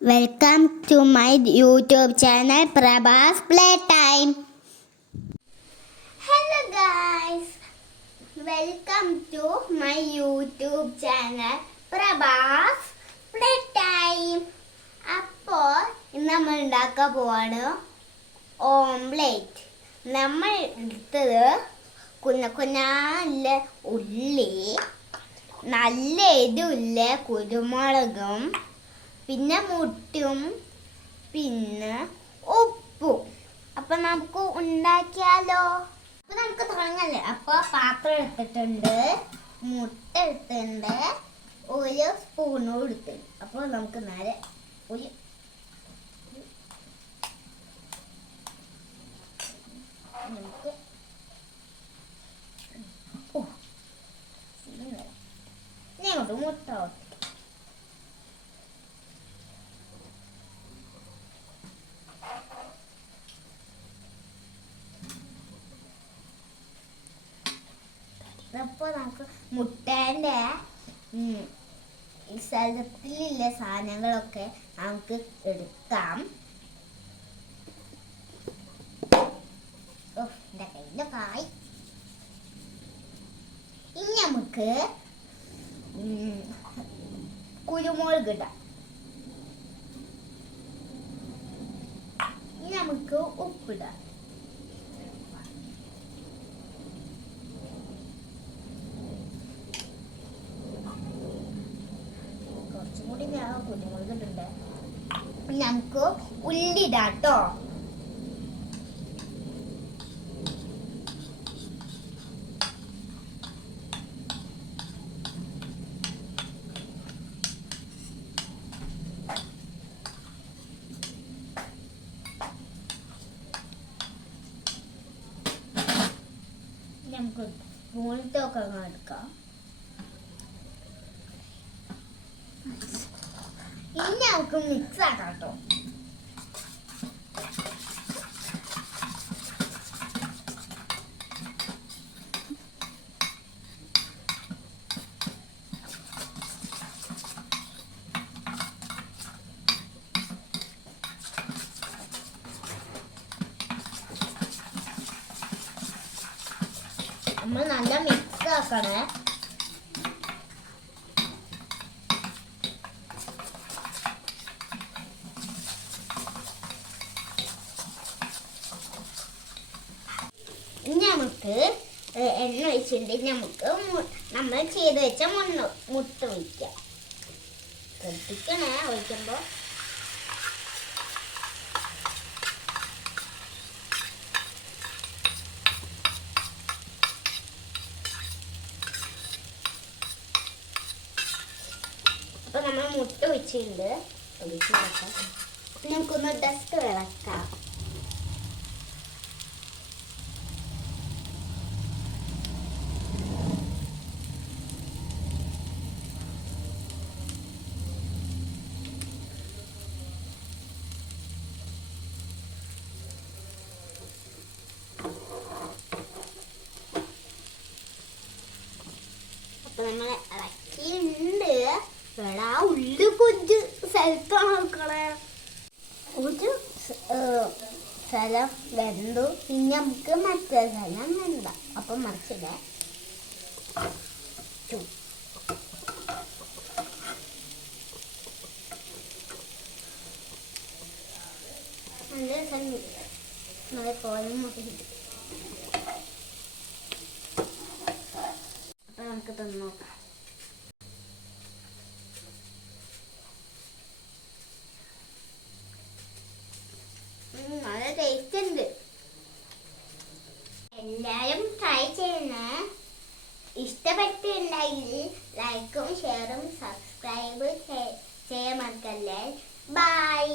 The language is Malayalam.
Welcome to my YouTube channel Prabhas Playtime. Hello guys, welcome to my YouTube channel Prabhas Playtime. അപ്പോൾ ഇന്ന് നമ്മൾ ഉണ്ടാക്കാൻ പോവാണ് ഓംലേറ്റ്. നമ്മൾ എടുത്തത് കുഞ്ഞ ഉള്ളി, നല്ല എരിവില്ല കുരുമുളകും, പിന്നെ മുട്ടും, പിന്നെ ഉപ്പും. അപ്പൊ നമുക്ക് ഉണ്ടാക്കിയാലോ? അപ്പൊ നമുക്ക് തുടങ്ങല്ലേ. അപ്പൊ പാത്രം എടുത്തിട്ടുണ്ട്, മുട്ട എടുത്തിട്ടുണ്ട്, ഒരു സ്പൂണും എടുത്തിട്ടുണ്ട്. അപ്പോൾ നമുക്ക് നേരെ ഒരു നമുക്ക് മുട്ട അപ്പോൾ നമുക്ക് മുട്ടേൻ്റെ ഈ സ്ഥലത്തിലുള്ള സാധനങ്ങളൊക്കെ നമുക്ക് എടുക്കാം. എൻ്റെ കയ്യിലെ കായ്. ഇനി നമുക്ക് കുരുമുളക് ഇടാം. ഇനി നമുക്ക് ഉപ്പിടാം. കുരുമുളക് ഇട്ടുണ്ട്. നമുക്ക് ഉള്ളി ഇടാട്ടോ. നമുക്ക് സ്പൂണിലൊക്കെ എടുക്കാം. ഇനി നമുക്ക് മിക്സ് ആക്കാം കേട്ടോ. നമ്മൾ നല്ല മിക്സ് ആക്കണേ. നമുക്ക് എണ്ണ ഒഴിച്ചിട്ട് നമുക്ക് നമ്മൾ ചെയ്ത് വെച്ച മുട്ട ഒഴിക്കാം. ശ്രദ്ധിക്കണേ ഒഴിക്കുമ്പോൾ. അപ്പൊ നമ്മൾ മുട്ട ഒഴിച്ചിട്ടുണ്ട്. നമുക്കൊന്ന് ഡസ്റ്റ് വിളക്കാം. നമ്മൾ ഇളക്കിയിട്ടുണ്ട്. ഉള്ളി കൊഞ്ച് സ്ഥലത്താണ് നോക്കണേ. ഒരു സ്ഥലം വെന്തു, പിന്നെ നമുക്ക് മറ്റേ സ്ഥലം വെന്ത. അപ്പൊ മറിച്ചിടേ. നല്ല കോലം നമുക്ക് തന്നു നോക്കാം. നല്ല ടേസ്റ്റ് ഉണ്ട്. എല്ലാരും ട്രൈ ചെയ്യണേ. ഇഷ്ടപ്പെട്ടിട്ടുണ്ടെങ്കിൽ ലൈക്കും ഷെയറും സബ്സ്ക്രൈബ് ചെയ്യാൻ മറക്കല്ലേ. ബൈ.